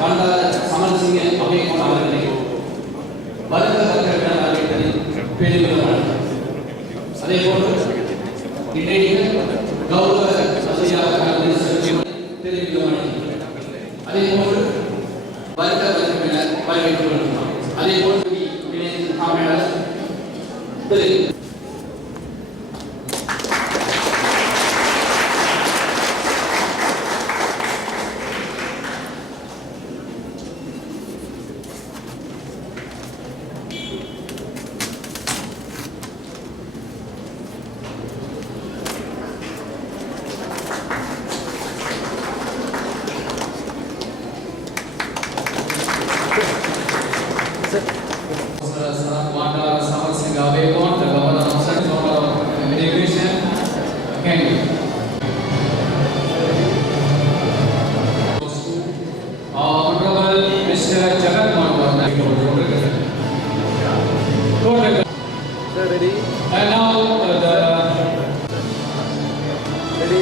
பண்டார சமரசிங்க அபயகுமார் அவர்களை வருத்தப்பட்ட அறிவித்ததில் பெருமிதம். அதே போன்று இன்றைய கௌரவ பெருமிதம். அதே போன்று வருத்தப்பட்ட வரவேற்றுள்ளோம். அதே போன்று திரு ready? And now Ready?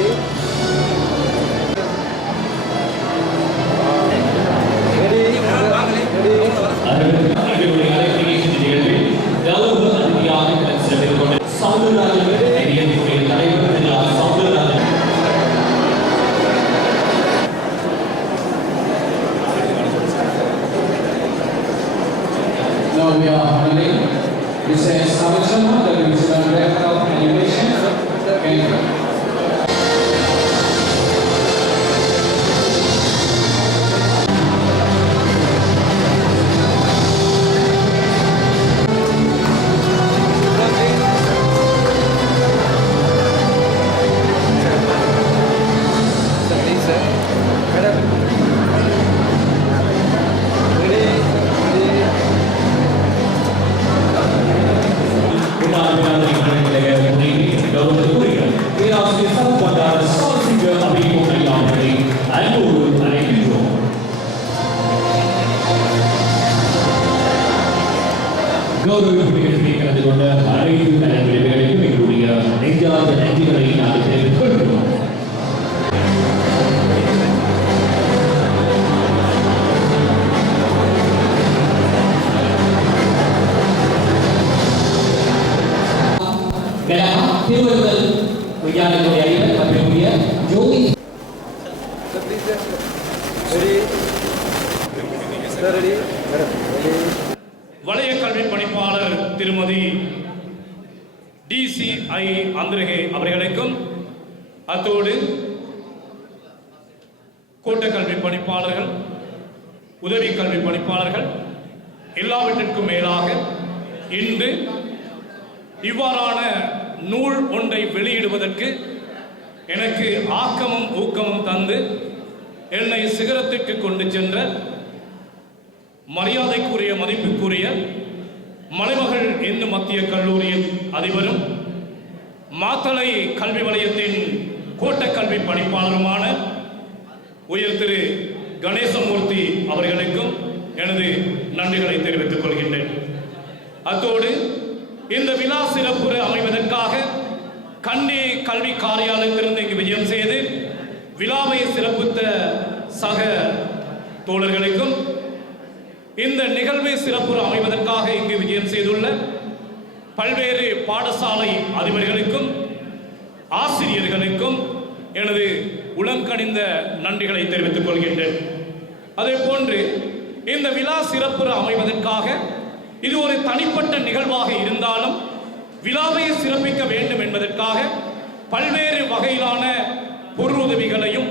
now we are honoring Mr. Savachama, the Divisional Director of Animation, Kenya. கௌரவிப்புகளை கலந்து கொண்ட அனைத்து தலைவர்களுக்கும் எங்களுடைய நெஞ்சார்ந்த நன்றிகளை நாங்கள் தெரிவித்துக் கொள்கிறோம். திருவள்ளுவர் விஞ்ஞானத்துறை அறிவர் மற்றக்கூடிய ஜோதி வலய கல்வி பணிப்பாளர் திருமதி DCI அந்திரகே அவர்களுக்கும் அத்தோடு கோட்ட கல்வி பணிப்பாளர்கள் உதவி கல்வி பணிப்பாளர்கள் எல்லாவற்றிற்கும் மேலாக இன்று இவ்வாறான நூல் ஒன்றை வெளியிடுவதற்கு எனக்கு ஆக்கமும் ஊக்கமும் தந்து என்னை சிகரத்திற்கு கொண்டு சென்ற மரியாதைக்குரிய மதிப்புக்குரிய மலைமகள் இந்து மத்திய கல்லூரியின் அதிபரும் மாத்தளை கல்வி வலயத்தின் கோட்ட கல்வி பணிப்பாளருமான உயர் திரு கணேசமூர்த்தி அவர்களுக்கும் எனது நன்றிகளை தெரிவித்துக் கொள்கின்றேன். அத்தோடு இந்த விழா சிறப்புற அமைவதற்காக கண்டி கல்வி காரியாலயத்திலிருந்து இங்கு விஜயம் செய்து விழாவை சிறப்பித்த சக தோழர்களுக்கும் இந்த நிகழ்வை சிறப்புற அமைவதற்காக இங்கு விஜயம் செய்துள்ள பல்வேறு பாடசாலை அதிபர்களுக்கும் ஆசிரியர்களுக்கும் எனது உளங்கனிந்த நன்றிகளை தெரிவித்துக் கொள்கின்றேன். அதே போன்று இந்த விழா சிறப்புற அமைவதற்காக இது ஒரு தனிப்பட்ட நிகழ்வாக இருந்தாலும் விழாவை சிறப்பிக்க வேண்டும் என்பதற்காக பல்வேறு வகையிலான பொருளுதவிகளையும்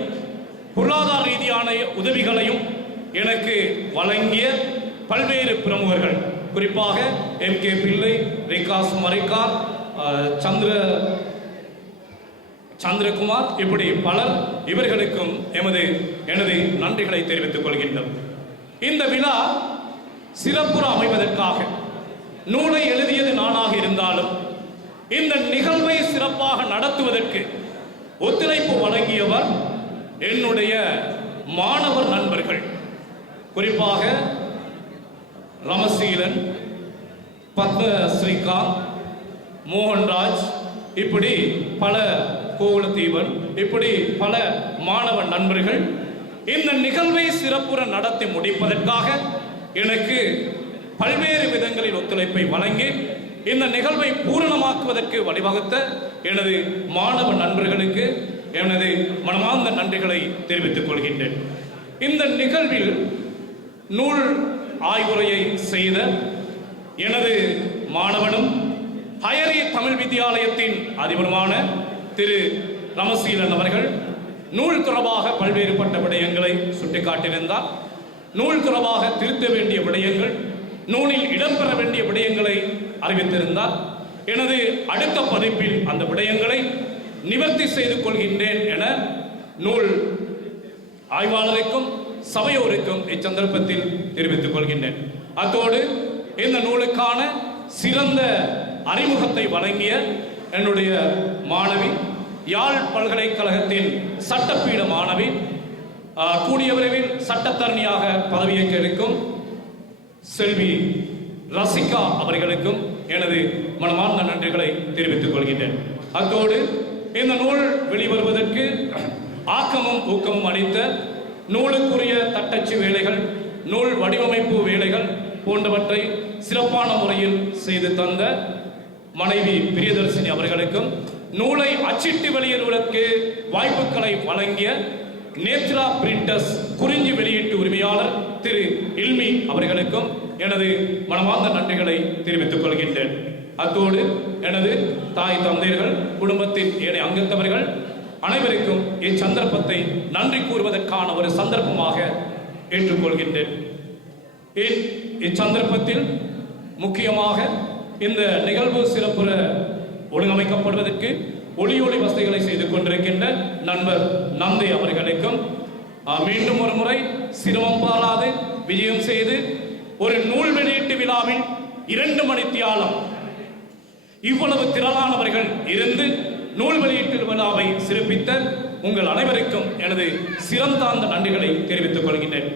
பொருளாதார ரீதியான உதவிகளையும் எனக்கு வழங்கிய பல்வேறு பிரமுகர்கள், குறிப்பாக MK பிள்ளை, ரிகாஸ் மரைக்கார், சந்திரகுமார், இப்படி பலர், இவர்களுக்கும் எனது நன்றிகளை தெரிவித்துக் கொள்கின்றோம். இந்த விழா சிறப்புற அமைவதற்காக நூலை எழுதியது நானாக இருந்தாலும் இந்த நிகழ்வை சிறப்பாக நடத்துவதற்கு ஒத்துழைப்பு வழங்கியவர் என்னுடைய மாணவர் நண்பர்கள், குறிப்பாக ரமசீலன், பத்ம ஸ்ரீகாந்த், மோகன்ராஜ், இப்படி பல கோகுலதீபன், இப்படி பல மாணவ நண்பர்கள் இந்த நிகழ்வை சிறப்புற நடத்தி முடிப்பதற்காக எனக்கு பல்வேறு விதங்களில் ஒத்துழைப்பை வழங்கி இந்த நிகழ்வை பூரணமாக்குவதற்கு வழிவகுத்த எனது மாணவ நண்பர்களுக்கு எனது மனமார்ந்த நன்றிகளை தெரிவித்துக் கொள்கின்றேன். இந்த நிகழ்வில் நூல் ஆய்வுரையை செய்த எனது மாணவனும் ஹயரி தமிழ் வித்தியாலயத்தின் அதிபருமான திரு ரமசீலன் அவர்கள் நூல் தொடர்பாக பல்வேறுபட்ட விடயங்களை சுட்டிக்காட்டியிருந்தார். நூல் தொடர்பாக திருத்த வேண்டிய விடயங்கள், நூலில் இடம்பெற வேண்டிய விடயங்களை அறிவித்திருந்தார். எனது அடுத்த பதிப்பில் அந்த விடயங்களை நிவர்த்தி செய்து கொள்கின்றேன் என நூல் ஆய்வாளருக்கும் சபையோருக்கும் இச்சந்தர்ப்பத்தில் தெரிவித்துக் கொள்கின்றேன். அத்தோடு இந்த நூலுக்கான சிறந்த அறிமுகத்தை வழங்கிய என்னுடைய மாணவி, யாழ் பல்கலைக்கழகத்தின் சட்டப்பீட மாணவி, கூடிய விரைவில் சட்டத்தரணியாக பதவியேற்க இருக்கும் செல்வி ரசிகா அவர்களுக்கும் எனது மனமார்ந்த நன்றிகளை தெரிவித்துக் கொள்கின்றேன். அத்தோடு இந்த நூல் வெளிவருவதற்கு ஆக்கமும் ஊக்கமும் அளித்த நூலுக்குரிய தட்டச்சு வேலைகள், நூல் வடிவமைப்பு வேலைகள் போன்றவற்றை சிறப்பான முறையில் செய்து தந்த மனைவி பிரியதர்சினி அவர்களுக்கும், நூலை அச்சிட்டு வெளியிடுவதற்கு வாய்ப்புகளை வழங்கிய நேத்ரா பிரிண்டர்ஸ் குறிஞ்சி வெளியீட்டு உரிமையாளர் திரு இல்மி அவர்களுக்கும் எனது மனமார்ந்த நன்றிகளை தெரிவித்துக் கொள்கின்றேன். அத்தோடு எனது தாய் தந்தையர்கள், குடும்பத்தின் ஏனைய அங்கத்தவர்கள் அனைவருக்கும் இச்சந்தர்ப்பத்தை நன்றி கூறுவதற்கான ஒரு சந்தர்ப்பமாக ஏற்றுக்கொள்கின்றேன். இச்சந்தர்ப்பத்தில் முக்கியமாக இந்த நிகழ்வு சிறப்புற ஒழுங்கமைக்கப்படுவதற்கு ஒளி வசதிகளை செய்து கொண்டிருக்கின்ற நண்பர் நந்தி அவர்களுக்கும், மீண்டும் ஒரு முறை சிரமம் பாராது விஜயம் செய்து ஒரு நூல் வெளியீட்டு விழாவில் 2 மணித்தியாலம் இவ்வளவு திரளானவர்கள் இருந்து நூல் வெளியீட்டு விழாவை சிறப்பித்த உங்கள் அனைவருக்கும் எனது சிறந்தார்ந்த நன்றிகளை தெரிவித்துக் கொள்கின்றேன்.